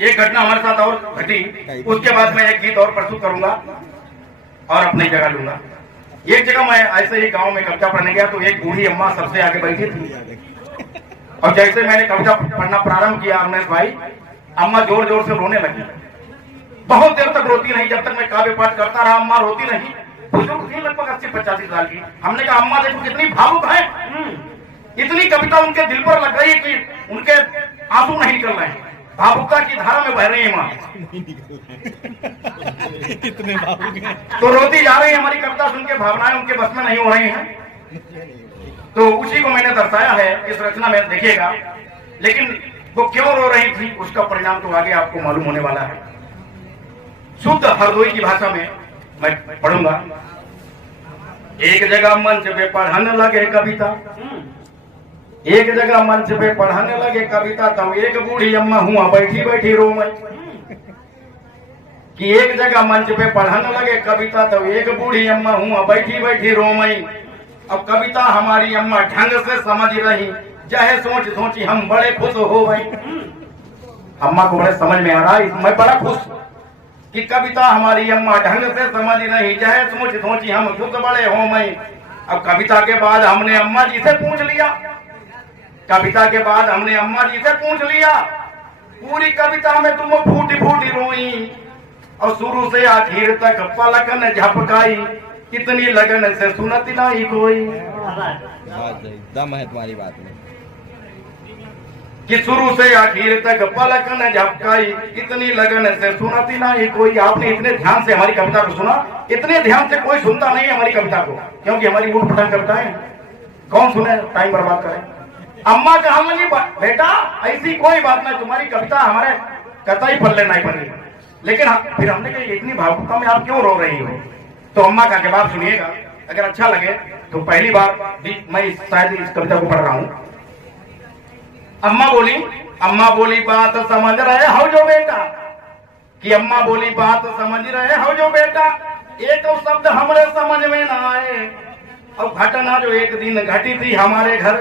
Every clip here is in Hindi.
एक घटना हमारे साथ और घटी, उसके बाद मैं एक गीत और प्रस्तुत करूंगा और अपनी जगह लूंगा। एक जगह मैं ऐसे ही गांव में कविता पढ़ने गया तो एक बूढ़ी अम्मा सबसे आगे बैठी थी और जैसे मैंने कविता पढ़ना प्रारंभ किया रमेश भाई, अम्मा जोर जोर से रोने लगी। बहुत देर तक रोती नहीं, जब तक मैं काव्य पाठ करता रहा अम्मा रोती नहीं। बुजुर्ग थी लगभग 80-85 साल की। हमने कहा अम्मा देखो कितनी भावुक है, इतनी कविता उनके दिल पर लग रही है कि उनके आंसू नहीं निकल रहे हैं, भावुकता की धारा में बह रही है माँ। कितने भावुक हैं। तो रोती जा रही है, हमारी कविता सुन के भावनाएं उनके बस में नहीं हो रही हैं। तो उसी को मैंने दर्शाया है इस रचना में, देखिएगा। लेकिन वो क्यों रो रही थी उसका परिणाम तो आगे आपको मालूम होने वाला है। शुद्ध हरदोई की भाषा में मैं पढ़ूंगा। एक जगह मंच पे पढ़ने लगे कविता, एक जगह मंच पे पढ़ने लगे कविता, तब एक बूढ़ी अम्मा हुआ बैठी बैठी रो मई। कि एक जगह मंच पे पढ़ने लगे कविता, तब एक बूढ़ी अम्मा हुआ बैठी बैठी रो मई। अब कविता हमारी अम्मा ढंग से समझ रही, चाहे सोच सोची हम बड़े खुश हो गए। अम्मा को बड़े समझ में आ रहा है, मैं बड़ा खुश कि कविता हमारी अम्मा ढंग से समझ नहीं, चाहे सोच सोची हम खुद बड़े हो गए। अब कविता के बाद हमने अम्मा जी से पूछ लिया, कविता के बाद हमने अम्मा जी से पूछ लिया, पूरी कविता में तुम फूटी फूटी रोई और शुरू से आखिर तक पलकन झपकाई, इतनी लगन से सुनती नहीं कोई। दम है तुम्हारी बात में कि शुरू से आखिर तक पलकन झपकाई, इतनी लगन से सुनती नहीं कोई। आपने इतने ध्यान से हमारी कविता को सुना, इतने ध्यान से कोई सुनता नहीं है हमारी कविता को, क्योंकि हमारी ऊट पटांग कविताएं कौन सुने, टाइम बर्बाद करे। अम्मा कहा लगी बेटा ऐसी कोई बात नहीं, तुम्हारी कविता हमारे कतई पल्ले नहीं बनी। लेकिन फिर हमने कहा इतनी भावुकता में आप क्यों रो रही हो? तो अम्मा का जवाब सुनिएगा, अगर अच्छा लगे तो। पहली बार भी मैं शायद इस कविता को पढ़ रहा हूँ। अम्मा बोली बात समझ रहे हो जो बेटा, कि अम्मा बोली बात समझ रहे हो जो बेटा, एक तो शब्द हमारे समझ में ना आए। और घटना जो एक दिन घटी थी हमारे घर,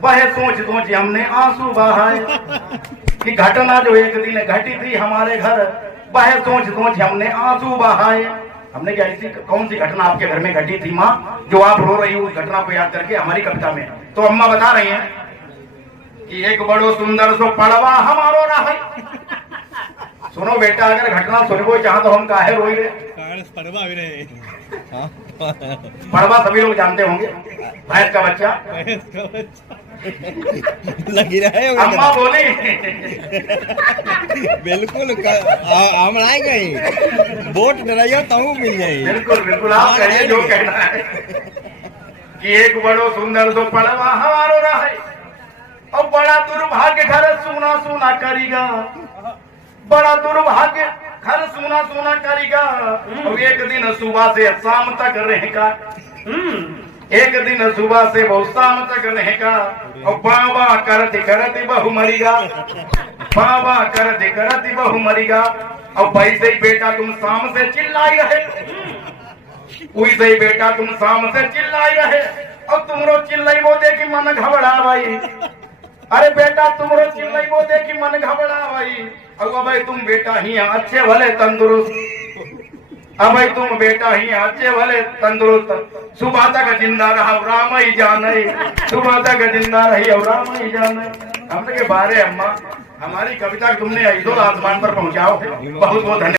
वह सोच सोच हमने आंसू बहाए। कि घटना जो एक दिन घटी थी हमारे घर, वह सोच सोच हमने आंसू बहाए। हमने क्या ऐसी कौन सी घटना आपके घर में घटी थी माँ जो आप रो रही हो, उस घटना को याद करके हमारी कविता में। तो अम्मा बता रही हैं कि एक बड़ो सुंदर सो पड़वा हमारो रहा। सुनो बेटा, अगर घटना सुनबो चाह तो हम काहे रोई रे? पड़वा भी रहे। पड़वा सभी लोग जानते होंगे, भैंस का बच्चा। लगी रहे अम्मा बोली बिल्कुल हम आए गए बोट डराइयो तो मिल जाए। बिल्कुल बिल्कुल आप कहिए जो कहना है। कि एक बड़ो सुंदर सो पड़वा हमारो रहा, और बड़ा दुर्भाग्य घर सुना सुना करेगा, बड़ा दुर्भाग्य घर सुना सुना करेगा। और एक दिन सुबह से शाम तक रहेगा, एक दिन सुबह से बहुत शाम तक रहेगा। और बाबा करती करती बहु मरीगा, बाबा करती करती बहु मरीगा। और वैसे ही बेटा तुम शाम से चिल्लाई रहे, वैसे ही बेटा तुम शाम से चिल्लाई रहे। और तुमरो चिल्लाई वो देखी मन घबरा भाई, अरे बेटा तुमरो चिल्लाई वो देखी मन घबरा भाई। अब भाई तुम बेटा ही अच्छे भले तंदुरुस्त, अब तुम बेटा ही अच्छे भले तंदुरुस्त। सुबह तक जिंदा रहा राम ही जाने, सुबह तक जिंदा रही और राम ही जाने। हमने के बारे अम्मा हमारी कविता तुमने ऐसो आसमान पर पहुंचाओ। बहुत बहुत धन्यवाद।